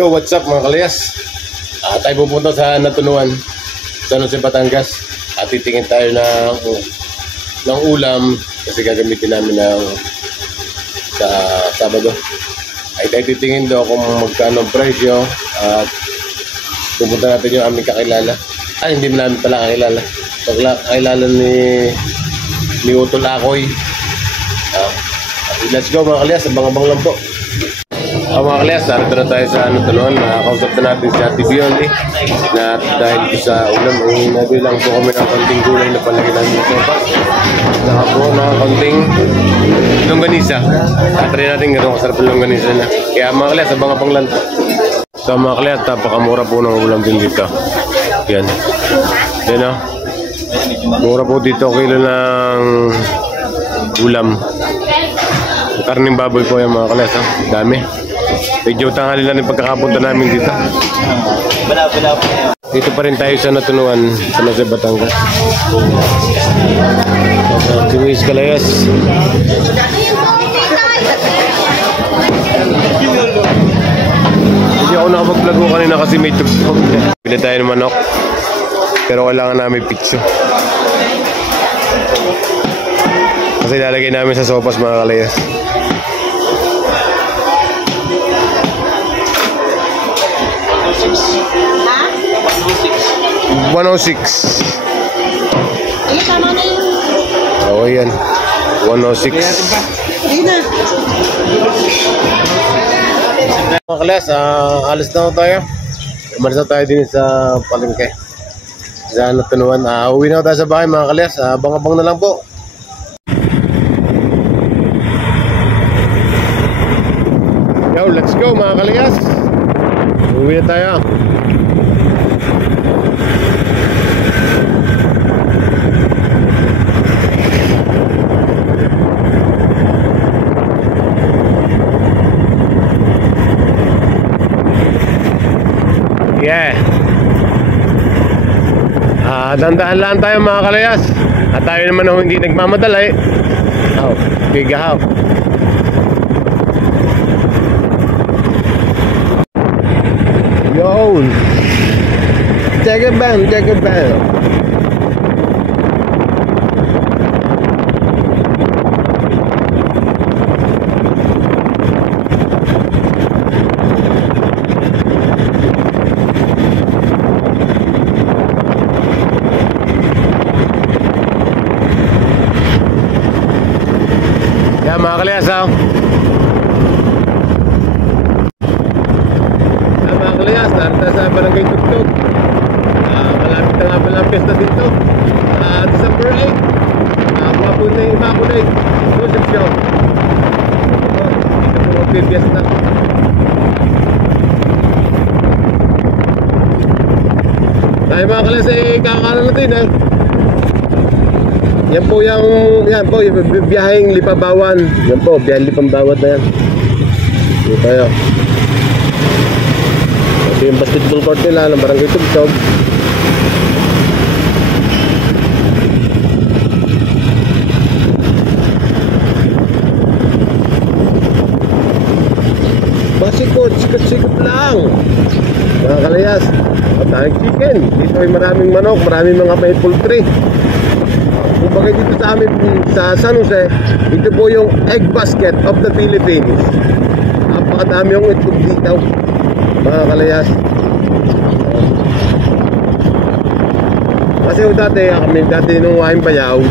Yo, what's up mga kalayas? Tayo pupunta sa Natunuan, San Jose, Batangas. At titingin tayo ng ulam kasi gagamitin namin sa Sabado. Ay tayo titingin daw kung magkano ang presyo at pupunta natin yung aming kakilala. Ay, hindi namin pala kakilala. Kakilala ni Utol Akoy. Let's go mga kalayas, abang-abang lang po. Mga kalayas, narito na tayo sa Natunuan. Nakausap na natin si Ate Bioli na dahil sa ulam ay nabilang po kami ng konting gulay na palagi namin sa sopas. Saka po ng konting longganisa. Try natin gano'ng kasarap ng longganisa na. Kaya mga kalayas, abang-abang lang. So mga kalayas, napakamura po ng ulam din dito. Yan. Yan o. Mura po dito kilo ng ulam. Karning baboy po yung mga kalayas. Dami. Medyo tanghali lang yung pagkakapunta namin dito. Dito pa rin tayo sa Natunuan, sa Jose, Batangas. Si Luis Calayas. Hindi ako nakapag-vlog ko kanina kasi may tugtog. Pili tayo ng manok. Pero kailangan namin pitso. Kasi lalagay namin sa sopas mga kalayas. 106. Ay, tama na yun. Oo, yan. 106. Mga kalas, alis na tayo. Umalis na tayo din sa palengke. Sa Natunuan. Uwi na tayo sa bahay mga kalas. Abang-abang na lang po. Yo, let's go mga kalayas. Uwi na tayo. Yeah. Dandahan lang tayo mga kalayas. At tayo naman ang hindi nagmamadali. Bigahaw. Yo. Take a bang, take a bang. Mga kalayas mga kalayas, narita sa Barangay Tugtog. Malapit na nga pala ang pesta dito. December 8 Buwapo na yung Immaculate Joseph Show. Dito po magpipiesta. Tayo mga kalayas kakala natin Yan po yung biyaheng Lipabawan. Yan po, biyaheng Lipabawan na yan. Dito tayo. Ito yung basketball court nila ng Barangay Tugtog. Basikot, sikot-sikot lang. Mga kalayas, matahing chicken. Dito ay maraming manok, maraming mga may poultry. Kung bagay dito sa amin sa San Jose, ito po yung egg basket of the Philippines. Napakadami yung itlog dito mga kalayas. Kasi dati nung Waing Bayaw,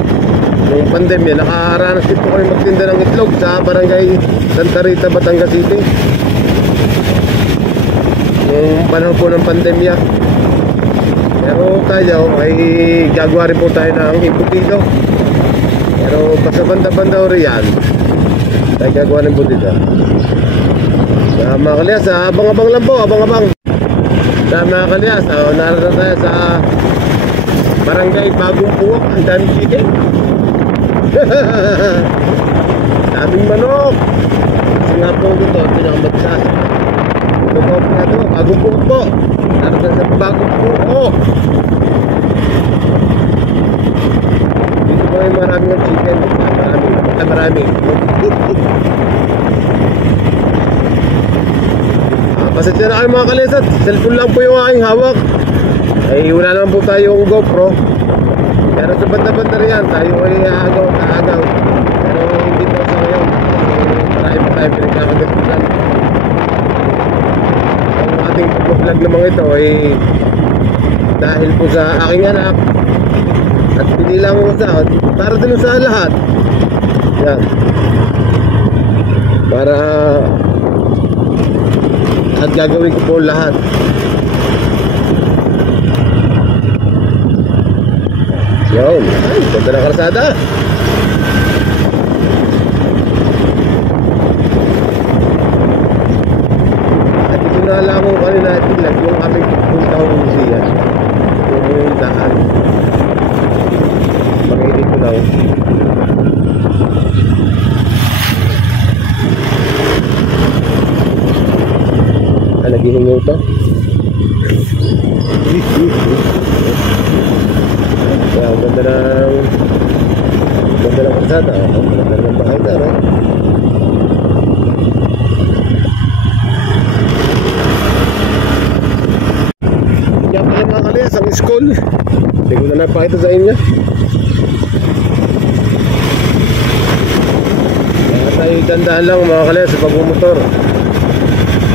nung pandemya, nakaranas dito kami magtinda ng itlog sa Barangay Santa Rita, Batangas City. Nung panahon po ng pandemya. Pero tayo ay gagawa rin po tayo ng imputido. Pero basta banda-banda rin yan, tayo gagawa rin po dito. Mga kalayas, abang-abang lang po, abang-abang. Mga kalayas, narito tayo sa Barangay Bagong Puwak. Ang daming chicken. Daming manok. Kasi nga po ito pinakamagsas. Ito po nga ito, Bagong Puwak po. Narito sa Bagong Puwak. Dito po ay maraming chicken. Marami. pasensya na kayo mga kalesat. Cellphone lang po yung aking hawak. Ay wala naman po tayong GoPro. Pero sa banda-banda riyan, tayo ay aagaw. Pero hindi po sa ngayon. Marami pa tayo pinagkakagatusan. Ang ating vlog namang ito ay dahil po sa aking anak. At pinilang ko sa para din sa lahat. Yan. Para at gagawin ko po lahat. Yun. Ay, ganda ng kalsada. At ito na lang ko kanina ilag yung aming puntang siya. Yung daan. Makinig ko lang. Nagihingaw to. Kaya ang ganda ng kalsada. Ang ganda ng bahay na, no? Kaya pala mga kalis, ang school. Hindi ko na napakita sa inyo. Kaya tayo dandahan lang mga kalis sa pagmumotor.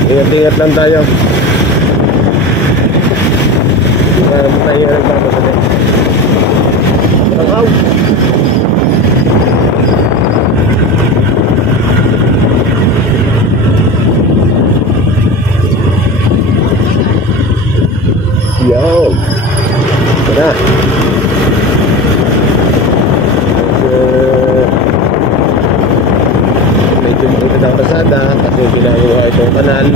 Ingat-ingat lang tayo. Para tayo nagpapasalit. Takaw! Yan! Tara! Medyo dito ng kasada kasi ginagawa itong kanal.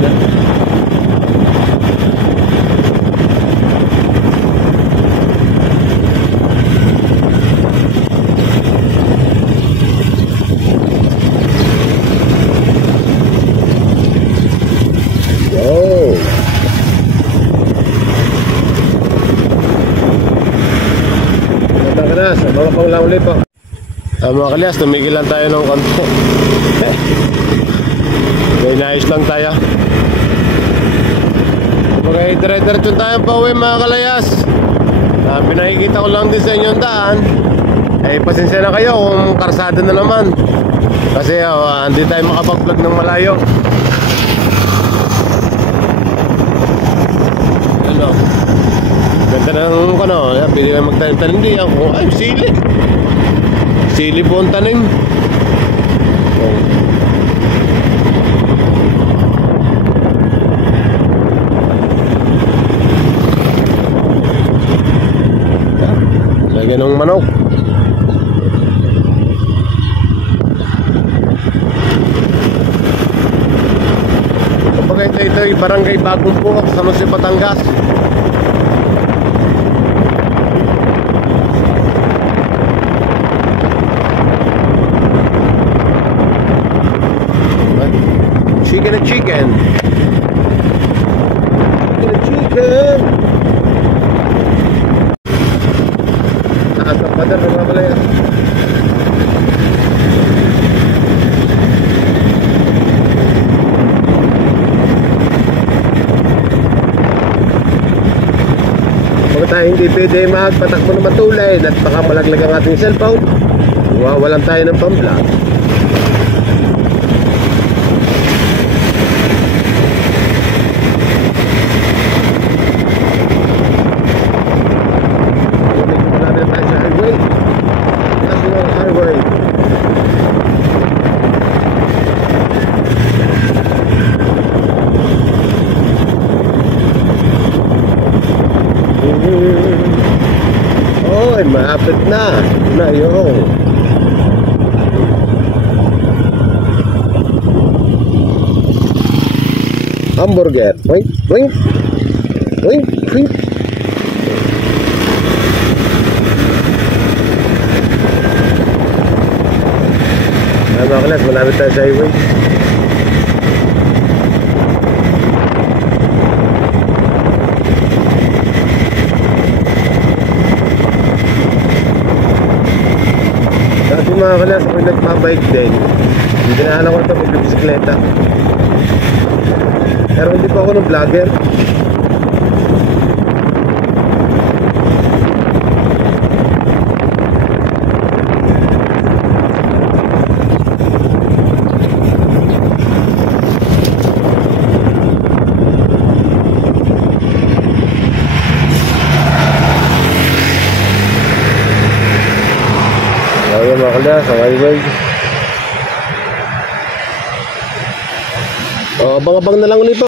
Mga panglauli po. Mga kalyas, tumigil lang tayo ng konti. May naayos lang tayo. Okay, dire-diretso tayo pa uwi mga kalayas. Pinakikita ko lang din sa inyong daan. Pasensya na kayo kung karsada na naman. Kasi hindi tayo makapag-vlog ng malayo. Ano? Ganda ng pili na magtanim-tanim di ako. Ay, sili. Sili po ang tanim. Lagyan ng manok. Kapag ito ay barangay Bagong Purok sa San Jose, Batangas. Chicken and chicken. Chicken and chicken. Nakasang padar na pala yan. Kung tayo hindi pwede magpatakbo na matulay at baka malaglag ang ating cellphone, wawalan tayo ng pamblock. Oy, malapit na. Yun. Hamburger. Wink, wink. Wink, wink. Mga kalas, malapit tayo sa highway. Kasi mga kalas, ako'y nagpabike din. Hindi na alam ko ito magbibisikleta. Pero hindi pa ako ng vlogger. Ayan mga kalas, ang highway. Abang-abang na lang ulit po.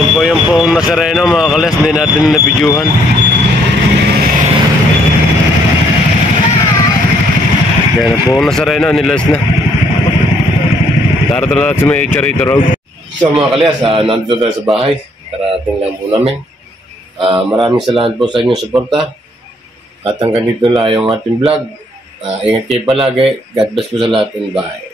Yun po yung pong Nazareno mga kalas, hindi natin nabidyuhan. Yan po yung Nazareno, nilas na. Darating natin sa may Charito Road. So mga kalas, nandito tayo sa bahay. Darating lang po namin. Maraming salamat po sa inyong suporta. At hanggang dito lang yung ating vlog. Ingat kayo palagi. God bless po sa lahat and bye.